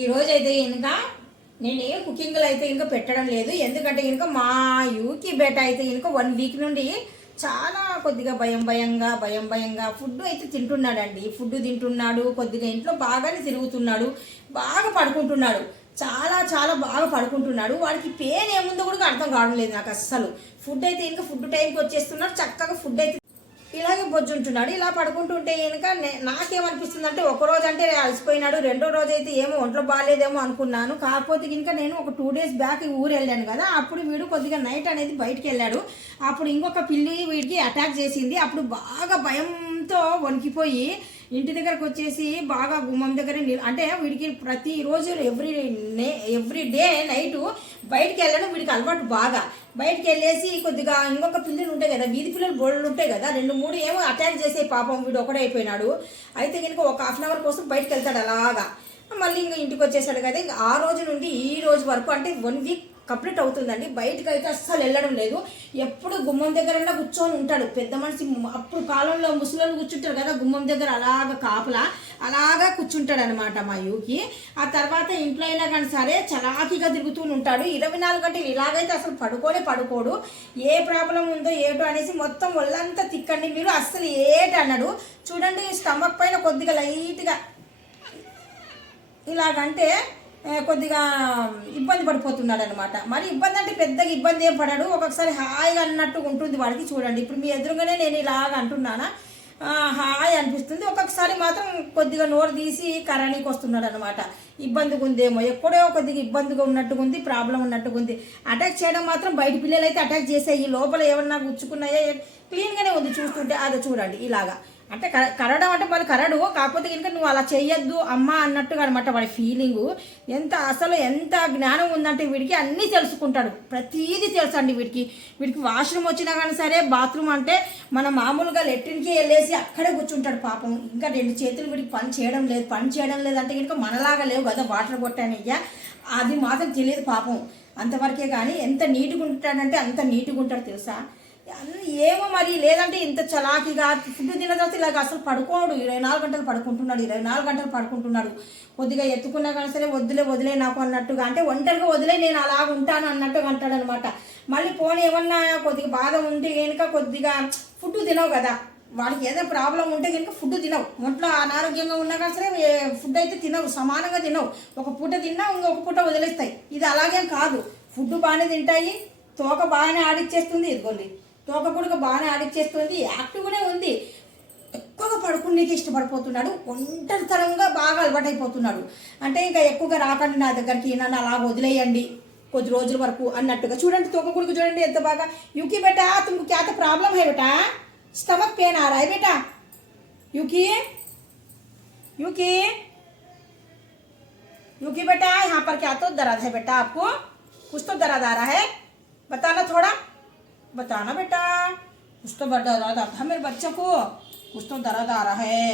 ఈ రోజు అయితే ఇంకా నేను కుకింగ్లు అయితే ఇంకా పెట్టడం లేదు. ఎందుకంటే ఇంకా మా యూకి బేట అయితే ఇంకా 1 వీక్ నుండి చాలా కొద్దిగా భయంగా ఫుడ్ అయితే తింటున్నాడండి. ఫుడ్ తింటున్నాడు, కొద్దిగా ఇంట్లో బాగానే తిరుగుతున్నాడు, బాగా పడుకుంటున్నాడు, చాలా చాలా బాగా పడుకుంటున్నాడు. వాడికి పెయిన్ ఏముందో కూడా అర్థం కావడం లేదు నాకు అస్సలు. ఫుడ్ అయితే ఇంకా ఫుడ్ టైంకి వచ్చేస్తున్నాడు, చక్కగా ఫుడ్ అయితే ఇలాగే బొజ్జుంటున్నాడు. ఇలా పడుకుంటుంటే కనుక నాకేమనిపిస్తుంది అంటే, ఒకరోజు అంటే అలసిపోయినాడు, రెండో రోజు అయితే ఏమో ఒంట్లో బాగాలేదేమో అనుకున్నాను. కాకపోతే ఇంకా నేను ఒక 2 days బ్యాక్ ఊరు వెళ్ళాను కదా, అప్పుడు వీడు కొద్దిగా నైట్ అనేది బయటికి వెళ్ళాడు. అప్పుడు ఇంకొక పిల్లి వీడికి అటాక్ చేసింది. అప్పుడు బాగా భయంతో వణికిపోయి ఇంటి దగ్గరకు వచ్చేసి బాగా గుమ్మం దగ్గర అంటే వీడికి ప్రతిరోజు ఎవ్రీ డే నైటు బయటికి వెళ్ళడం వీడికి అలవాటు. బాగా బయటికి వెళ్ళేసి కొద్దిగా ఇంకొక పిల్లలు ఉంటాయి కదా, వీధి పిల్లలు బోళ్ళు ఉంటాయి కదా, 2-3 ఏమో అటాక్ చేసే పాపం వీడు ఒకడైపోయినాడు. అయితే కనుక ఒక 1/2 hour కోసం బయటకు వెళ్తాడు అలాగా. మళ్ళీ ఇంకా ఇంటికి వచ్చేసాడు కదా. ఇంకా ఆ రోజు నుండి ఈ రోజు వరకు అంటే 1 week కంప్లీట్ అవుతుందండి. బయటకు అయితే అస్సలు వెళ్ళడం లేదు. ఎప్పుడు గుమ్మం దగ్గర కూర్చొని ఉంటాడు. పెద్ద మనిషి అప్పుడు కాలంలో ముసలోళ్ళు కూర్చుంటారు కదా గుమ్మం దగ్గర, అలాగా కాపలా అలాగా కూర్చుంటాడు అనమాట మా యూకి. ఆ తర్వాత ఇంట్లో అయినా కానీ సరే చలాకీగా తిరుగుతూ ఉంటాడు. 24 గంటలు ఇలాగైతే అసలు పడుకోడు. ఏ ప్రాబ్లం ఉందో ఏటో అనేసి మొత్తం ఒళ్ళంతా తిక్కండి మీరు, అస్సలు ఏటి అన్నాడు. చూడండి స్టమక్ పైన కొద్దిగా లైట్గా ఇలాగంటే కొద్దిగా ఇబ్బంది పడిపోతున్నాడు అనమాట. మరి ఇబ్బంది అంటే పెద్దగా ఇబ్బంది ఏం పడాడు, ఒక్కొక్కసారి హాయిగా అన్నట్టు ఉంటుంది వాడికి. చూడండి ఇప్పుడు మీ ఎదురుగానే నేను ఇలాగ అంటున్నానా, హాయ్ అనిపిస్తుంది. ఒక్కొక్కసారి మాత్రం కొద్దిగా నోరు తీసి కరానికి వస్తున్నాడు అనమాట. ఇబ్బందిగా ఉందేమో, ఎక్కడో కొద్దిగా ఇబ్బందిగా ఉన్నట్టుగా ఉంది, ప్రాబ్లం ఉన్నట్టుగా ఉంది. అటాక్ చేయడం మాత్రం బయట పిల్లలు అయితే అటాక్ చేసాయి. లోపల ఏమన్నా గుచ్చుకున్నాయో క్లీన్గానే ఉంది చూస్తుంటే. అది చూడండి ఇలాగా అంటే కరడం అంటే మరి కరడు, కాకపోతే కనుక నువ్వు అలా చెయ్యొద్దు అమ్మ అన్నట్టుగా అనమాట వాడి ఫీలింగు. ఎంత జ్ఞానం ఉందంటే వీడికి అన్నీ తెలుసుకుంటాడు, ప్రతీది తెలుసు అండి వీడికి వాష్రూమ్ వచ్చినా కానీ సరే, బాత్రూమ్ అంటే మన మామూలుగా లెట్రిన్కి వెళ్ళేసి అక్కడే కూర్చుంటాడు పాపం. ఇంకా 2 చేతులు వీడికి పని చేయడం లేదు అంటే కనుక మనలాగా లేవు కదా వాటర్ కొట్టానయ్యా, అది మాత్రం తెలియదు పాపం. అంతవరకే కానీ ఎంత నీట్గా ఉంటాడంటే అంత నీట్గా ఉంటాడు తెలుసా. ఏమో మరి, లేదంటే ఇంత చలాకీగా ఫుడ్ తిన్న తర్వాత ఇలాగ అసలు పడుకోడు. 24 గంటలు పడుకుంటున్నాడు. కొద్దిగా ఎత్తుకున్నా కానీ సరే వదిలే నాకు అన్నట్టుగా, అంటే ఒంటరిగా వదిలే నేను అలాగ ఉంటాను అన్నట్టుగా అంటాడు అనమాట. మళ్ళీ పోనీ ఏమన్నా కొద్దిగా బాధ ఉంటే కనుక కొద్దిగా ఫుడ్ తినవు కదా, వాడికి ఏదైనా ప్రాబ్లం ఉంటే కనుక ఫుడ్ తినవు. ఒంట్లో అనారోగ్యంగా ఉన్నా కానీ సరే ఫుడ్ అయితే తినవు, సమానంగా తినవు. ఒక పూట తిన్నా ఇంకొక పూట వదిలేస్తాయి. ఇది అలాగేం కాదు, ఫుడ్ బాగానే తింటాయి, తోక బాగానే ఆడిచ్చేస్తుంది. ఇదిగోండి తోక కూడా బాగానే ఆడిచ్చేస్తుంది, యాక్టివ్గానే ఉంది. ఎక్కువగా పడుకునేకి ఇష్టపడిపోతున్నాడు, ఒంటరితనంగా బాగా అలవాటైపోతున్నాడు. అంటే ఇంకా ఎక్కువగా రాకండి నా దగ్గరికి, నన్ను అలా వదిలేయండి కొద్ది రోజుల వరకు అన్నట్టుగా. చూడండి తోక కొడుకు చూడండి ఎంత బాగా. యూకి బేటా తుమ్కు క్యా తో ప్రాబ్లం హై బేటా, స్టమక్ पेन आ रहा है बेटा, यूकी बेटा यहाँ पर क्या तो दर्द है बेटा, आपको कुछ तो दर्द आ रहा है, बताना थोड़ा, बताना बेटा, कुछ तो दर्द आता है मेरे बच्चे को, कुछ तो दर्द आ रहा है.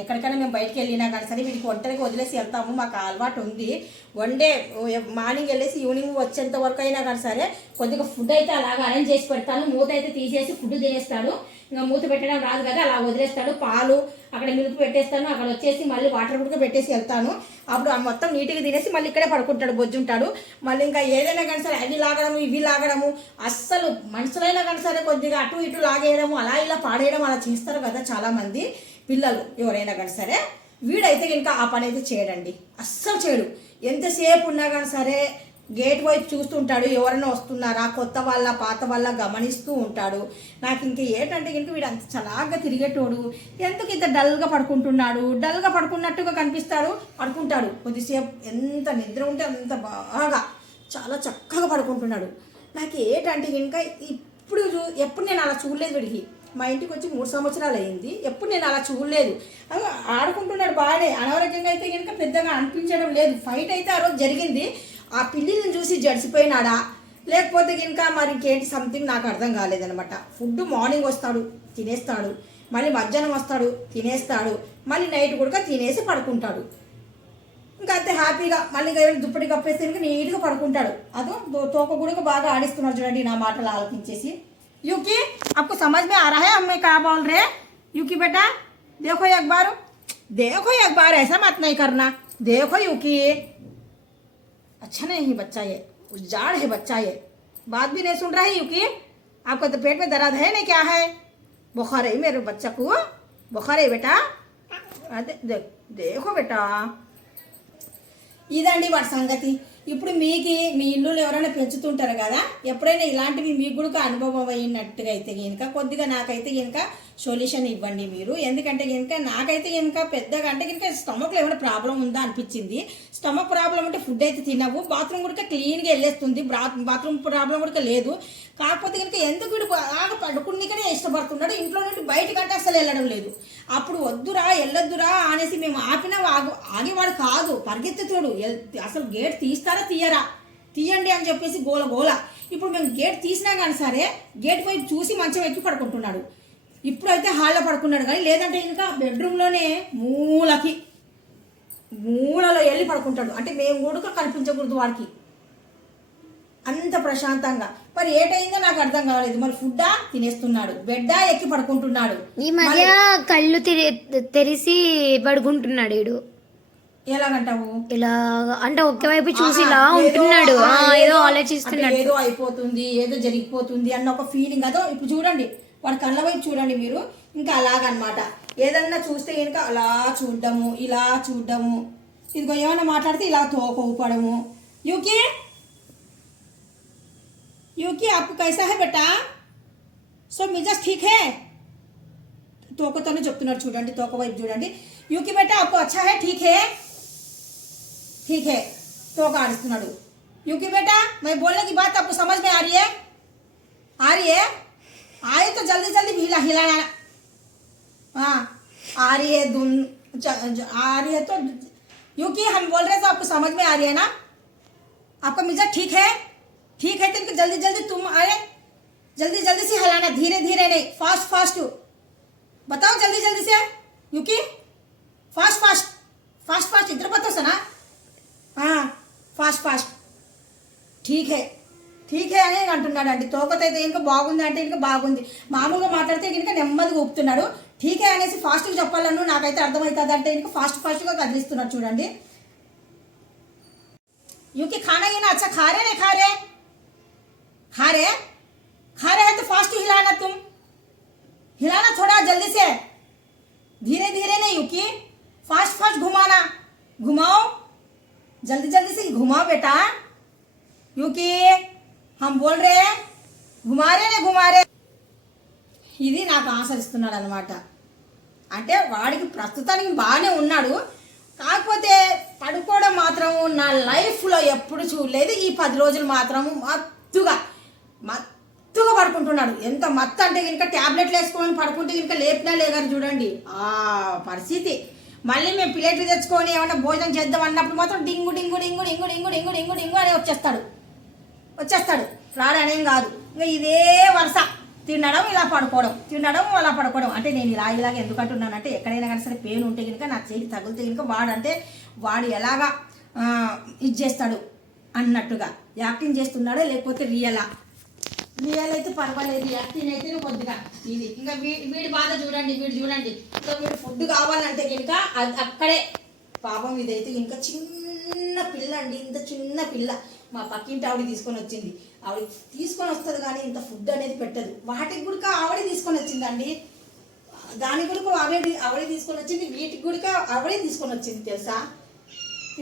ఎక్కడికైనా మేము బయటికి వెళ్ళినా కానీ సరే వీడికి ఒంటరిగా వదిలేసి వెళ్తాము, మాకు అలవాటు ఉంది. 1 day మార్నింగ్ వెళ్ళేసి ఈవినింగ్ వచ్చేంత వరకు అయినా కానీ సరే కొద్దిగా ఫుడ్ అయితే అలాగా అరేంజ్ చేసి పెడతాను. మూత అయితే తీసేసి ఫుడ్ తినేస్తాడు. ఇంకా మూత పెట్టడం రాదు కదా, అలా వదిలేస్తాడు. పాలు అక్కడ మిల్క్ పెట్టేస్తాను, అక్కడ వచ్చేసి మళ్ళీ వాటర్ కూడా పెట్టేసి వెళ్తాను. అప్పుడు మొత్తం నీట్గా తినేసి మళ్ళీ ఇక్కడే పడుకుంటాడు, బొజ్జుంటాడు. మళ్ళీ ఇంకా ఏదైనా కానీ సరే అవి లాగడము ఇవి లాగడము, అస్సలు మనుషులైనా కానీ సరే కొద్దిగా అటు ఇటు లాగేయడము, అలా ఇలా పాడేయడం అలా చేస్తారు కదా చాలామంది పిల్లలు ఎవరైనా కానీ సరే. వీడైతే ఇంకా ఆ పని అయితే చేయడండి, అస్సలు చేయడు. ఎంతసేపు ఉన్నా కానీ సరే గేట్ వైపు చూస్తుంటాడు, ఎవరైనా వస్తున్నారా కొత్త వాళ్ళ పాత వాళ్ళ గమనిస్తూ ఉంటాడు. నాకు ఇంక ఏంటంటే ఇంక వీడు అంత చలాగా తిరిగేటోడు, ఎందుకు ఇంత డల్గా పడుకుంటున్నాడు, డల్గా పడుకున్నట్టుగా కనిపిస్తాడు, పడుకుంటాడు. కొద్దిసేపు ఎంత నిద్ర ఉంటే అంత బాగా చాలా చక్కగా పడుకుంటున్నాడు. నాకు ఏంటంటే ఇంకా ఎప్పుడు నేను అలా చూడలేదు వీడికి. మా ఇంటికి వచ్చి 3 సంవత్సరాలు అయింది, ఎప్పుడు నేను అలా చూడలేదు. ఆడుకుంటున్నాడు బాగానే, అనారోగ్యంగా అయితే కనుక పెద్దగా అనిపించడం లేదు. ఫైట్ అయితే ఆ రోజు జరిగింది. ఆ పిల్లిని చూసి జడిసిపోయినాడా లేకపోతే ఇంకా మరి ఇంకేంటి సంథింగ్ నాకు అర్థం కాలేదనమాట. ఫుడ్ మార్నింగ్ వస్తాడు తినేస్తాడు, మళ్ళీ మధ్యాహ్నం వస్తాడు తినేస్తాడు, మళ్ళీ నైట్ కూడా తినేసి పడుకుంటాడు. ఇంకా అంతే హ్యాపీగా. మళ్ళీ ఇంకా దుప్పటి కప్పేస్తే ఇంకా నీట్గా పడుకుంటాడు. అదో తోక కూడా బాగా ఆడిస్తున్నాడు చూడండి నా మాటలు ఆలోచించేసి. यूकी आपको समझ में आ रहा है हम क्या बोल रहे हैं? यूकी बेटा देखो एक बार ऐसा मत नहीं करना. देखो यूकी, अच्छा नहीं है बच्चा ये, उजाड़ है बच्चा ये, बात भी नहीं सुन रहा है यूकी। आपका तो पेट में दर्द है नहीं क्या है? बुखार है मेरे बच्चा को, बुखार है बेटा। देखो बेटा, ఇదండి వాడి సంగతి. ఇప్పుడు మీ ఇల్లులో ఎవరైనా పెంచుతుంటారు కదా, ఎప్పుడైనా ఇలాంటివి మీకు కూడా అనుభవం అయినట్టుగా అయితే కనుక కొద్దిగా నాకైతే కనుక సొల్యూషన్ ఇవ్వండి మీరు. ఎందుకంటే కనుక నాకైతే కనుక పెద్దగా అంటే కనుక స్టమక్లో ఏమైనా ప్రాబ్లం ఉందా అనిపించింది. స్టమక్ ప్రాబ్లం అంటే ఫుడ్ అయితే తినవు, బాత్రూమ్ కూడా క్లీన్గా వెళ్ళేస్తుంది, బాత్రూమ్ ప్రాబ్లం కూడా లేదు. కాకపోతే కనుక ఎందుకు వీడు బాగా పడుకునికనే ఇష్టపడుతున్నాడు, ఇంట్లో నుండి బయటకంటే అసలు వెళ్ళడం లేదు. అప్పుడు వద్దురా వెళ్ళొద్దురా అనేసి మేము ఆపినా ఆగేవాడు కాదు, పరిగెత్తుతాడు. అసలు గేట్ తీయరా తీయండి అని చెప్పేసి గోల గోల. ఇప్పుడు మేము గేట్ తీసినా కానీ సరే గేట్ వైపు చూసి మంచం ఎక్కి పడుకుంటున్నాడు. ఇప్పుడైతే హాల్లో పడుకున్నాడు, కానీ లేదంటే ఇంకా బెడ్రూమ్లోనే మూలలో వెళ్ళి పడుకుంటాడు. అంటే మేము కూడా కనిపించకూడదు వాడికి, అంత ప్రశాంతంగా. మరి ఏటైందో నాకు అర్థం కావలేదు. మరి ఫుడ్డా తినేస్తున్నాడు, బెడ్డా ఎక్కి పడుకుంటున్నాడు. ఈ మధ్య కళ్ళు తెరిసి పడుకుంటున్నాడు వీడు. ఎలాగంటావు? ఇలా అంటే ఒకే వైపు చూసి ఇలా ఉంటున్నాడు, ఏదో ఆలోచిస్తున్నాడు, ఏదో అయిపోతుంది, ఏదో జరిగిపోతుంది అన్న ఒక ఫీలింగ్. అదో ఇప్పుడు చూడండి వాడి కళ్ళ వైపు చూడండి మీరు, ఇంకా అలాగనమాట. ఏదన్నా చూస్తే కనుక అలా చూడడము, ఇలా చూడడము, ఇదిగో ఏమన్నా మాట్లాడితే ఇలా తోక ఊపడము. యూకి यूकी आपको कैसा है बेटा? सब मिजाज ठीक है? తోకతోనే చెప్తున్నాడు చూడండి, తోక వైపు చూడండి. యూకి బేటా आपको अच्छा है? ठीक है ठीक है తోక ఆడిస్తున్నాడు. यूकी बेटा मैं बोलने की बात आपको समझ में आ रही है? आए तो जल्दी जल्दी हिलाना. हाँ आ रही है तो यूकी हम बोल रहे तो आपको समझ में आ रही है ना? आपका मिजाज ठीक है तो इनको जल्दी जल्दी तुम आए, जल्दी जल्दी से हिलाना, धीरे धीरे नहीं, फास्ट बताओ जल्दी जल्दी से. यूकी फास्ट इधर बताओ सना. हाँ फास्ट ठीक है అని అంటున్నాడు అండి. తోకతో అయితే ఇంకా బాగుంది అంటే ఇంకా బాగుంది, మామూలుగా మాట్లాడితే ఇంకా నెమ్మదిగా ఊపుతున్నాడు. ఠీకే అనేసి ఫాస్ట్గా చెప్పాలను నాకైతే అర్థమవుతుంది అంటే ఇంకా ఫాస్ట్గా కదిలిస్తున్నాడు చూడండి. యూకి खाना ये ना अच्छा खा रहे नहीं खा रहे हैं तो फास्ट हिलाना, तुम हिलाना थोड़ा जल्दी से, धीरे धीरे नहीं यूकी, फास्ट घुमाओ, जल्दी जल्दी से घुमाओ बेटा. यूकी हम बोल रहे हैं घुमा रहे. ఇది నాకు ఆసరిస్తున్నాడు అనమాట. అంటే వాడికి ప్రస్తుతానికి బాగానే ఉన్నాడు, కాకపోతే పడుకోవడం మాత్రం నా లైఫ్లో ఎప్పుడు చూడలేదు. ఈ 10 రోజులు మాత్రం మత్తుగా పడుకుంటున్నాడు. ఎంత మత్తు అంటే కనుక ట్యాబ్లెట్లు వేసుకొని పడుకుంటే కనుక లేపినా లేగారు చూడండి ఆ పరిస్థితి. మళ్ళీ మేము ప్లేట్లు తెచ్చుకొని ఏమన్నా భోజనం చేద్దాం అన్నప్పుడు మాత్రం డింగు అని వచ్చేస్తాడు. రాడనేం కాదు, ఇంకా ఇదే వరుస తినడం ఇలా పడుకోవడం. అంటే నేను ఇలాగ ఎందుకు అంటున్నానంటే ఎక్కడైనా కానీ సరే పెయిన్ ఉంటే కనుక నా చేతికి తగిలితే కనుక వాడు ఎలాగా ఇది చేస్తాడు అన్నట్టుగా యాక్టింగ్ చేస్తున్నాడా లేకపోతే రియల్ అయితే పర్వాలేదు, యాక్టింగ్ అయితే కొద్దిగా ఇది. ఇంకా వీడి బాధ చూడండి, ఇంకా వీడు ఫుడ్ కావాలంటే కనుక అక్కడే పాపం. ఇదైతే ఇంకా చిన్న పిల్ల అండి, ఇంత చిన్న పిల్ల మా పక్కింటి ఆవిడ తీసుకొని వచ్చింది. ఆవిడ తీసుకొని వస్తుంది కానీ ఇంత ఫుడ్ అనేది పెట్టదు. వాటికి కూడా ఆవిడే తీసుకొని వచ్చిందండి, దాని కూడా ఆవిడే తీసుకొని వచ్చింది, వీటికి కూడా ఆవిడే తీసుకొని వచ్చింది తెలుసా.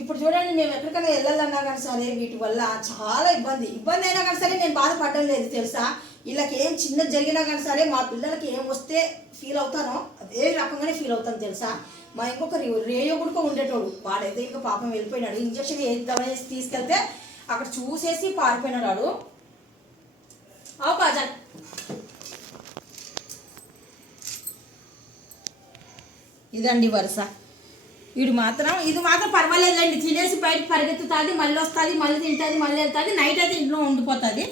ఇప్పుడు చూడండి మేము ఎక్కడికైనా వెళ్ళాలన్నా కానీ సరే వీటి వల్ల చాలా ఇబ్బంది అయినా కానీ సరే నేను బాధపడడం లేదు తెలుసా. వీళ్ళకి ఏం చిన్నది జరిగినా కానీ సరే మా పిల్లలకి ఏం వస్తే ఫీల్ అవుతానో అదే రకంగానే ఫీల్ అవుతాను తెలుసా. మా ఇంకొక రేయో కూడా ఉండేటోడు, వాడైతే ఇంకా పాపం వెళ్ళిపోయినాడు. ఇంజక్షన్ వేద్దామనేసి తీసుకెళ్తే అక్కడ చూసేసి పారిపోయినాడు వాడు. కాజల్ ఇదండి వరుస. ఇది మాత్రం పర్వాలేదండి, తినేసి బయటకు పరిగెత్తుతుంది, మళ్ళీ వస్తుంది, మళ్ళీ తింటుంది, మళ్ళీ వెళ్తుంది. నైట్ అయితే ఇంట్లో ఉండిపోతుంది.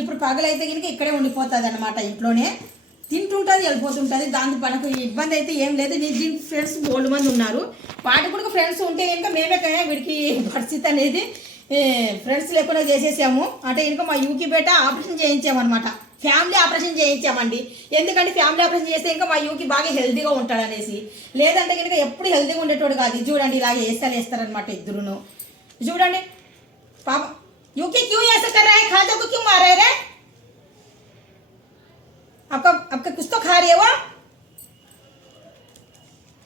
ఇప్పుడు పగలైతే కనుక ఇక్కడే ఉండిపోతుంది అనమాట, ఇంట్లోనే తింటుంటుంది, వెళ్ళిపోతుంటుంది. దానికి మనకు ఇబ్బంది అయితే ఏం లేదు. దీనికి ఫ్రెండ్స్ బోల్డ్ మంది ఉన్నారు, వాటికి కూడా ఫ్రెండ్స్ ఉంటే కనుక మేమే వీడికి పరిస్థితి అనేది ఫ్రెండ్స్ లేకుండా చేసేసాము. అంటే ఇంకా మా యూకి బేట ఆపరేషన్ చేయించామన్నమాట. ఫ్యామిలీ ఆపరేషన్ చేయించామండి. ఎందుకంటే ఫ్యామిలీ ఆపరేషన్ చేస్తే ఇంకా మా యూకి బాగా హెల్తీగా ఉంటాడు అనేసి. లేదంటే కనుక ఎప్పుడు హెల్తీగా ఉండేటోడు కాదు. ఇది చూడండి ఇలాగ వేస్తారనమాట ఇద్దరును. చూడండి పాప యూకి క్యూ ऐसा कर रहा है, खाजा को क्यों मार रहे रे? आपका कुछ तो खा रही है वो.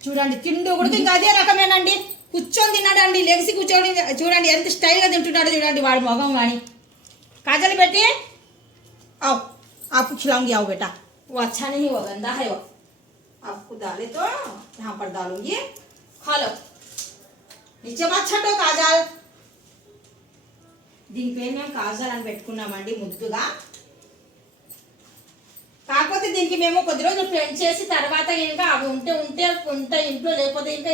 చూడండి తిండి కూడా ఇంకా అదే రకమేనండి. కూర్చొని తిన్నాడండి, లెగ్సి కూర్చొని చూడండి ఎంత స్టైల్గా తింటున్నాడు చూడండి వాడి మొగం. కానీ काजल बेटी आओ, आपको खिलाऊंगी, आओ बेटा. वो अच्छा नहीं, वो गंदा है. वो आपको डाले तो यहाँ पर डालूंगी, खा लो. नीचे मत छटो काजल. దీని పేరు మేము కాజల్ అని పెట్టుకున్నామండి ముద్దుగా. కాకపోతే దీనికి మేము కొద్ది రోజులు ఫ్రెండ్ చేసి తర్వాత ఇంకా అవి ఉంటే ఉంటాయి ఇంట్లో, లేకపోతే ఇంకా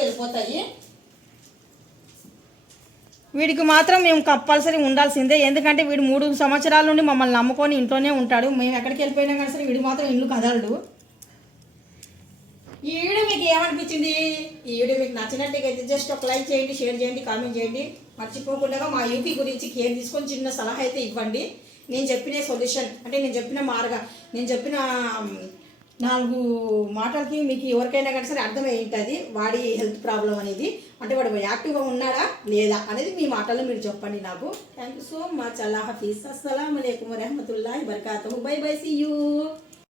వెళ్ళిపోతాయి. వీడికి మాత్రం మేము కంపల్సరీ ఉండాల్సిందే. ఎందుకంటే వీడు 3 సంవత్సరాల నుండి మమ్మల్ని నమ్ముకొని ఇంట్లోనే ఉంటాడు. మేము ఎక్కడికి వెళ్ళిపోయినా కానీ సరే వీడు మాత్రం ఇల్లు కదలడు. ఈ వీడియో మీకు ఏమనిపించింది? ఈ వీడియో మీకు నచ్చినట్టయితే జస్ట్ ఒక లైక్ చేయండి, షేర్ చేయండి, కామెంట్ చేయండి. మర్చిపోకుండా మా యూపీ గురించి కేర్ తీసుకొని చిన్న సలహా అయితే ఇవ్వండి. నేను చెప్పిన సొల్యూషన్ అంటే నేను చెప్పిన 4 మాటలకి మీకు ఎవరికైనా కానీ సరే అర్థమై ఉంటుంది వాడి హెల్త్ ప్రాబ్లం అనేది. అంటే వాడు యాక్టివ్గా ఉన్నాడా లేదా అనేది మీ మాటల్లో మీరు చెప్పండి నాకు. Thank you so much. అల్లా హఫీజ్. అస్సలాము అలైకుం వరహమతుల్లాహి వబరకాతుహు. Bye bye, see you.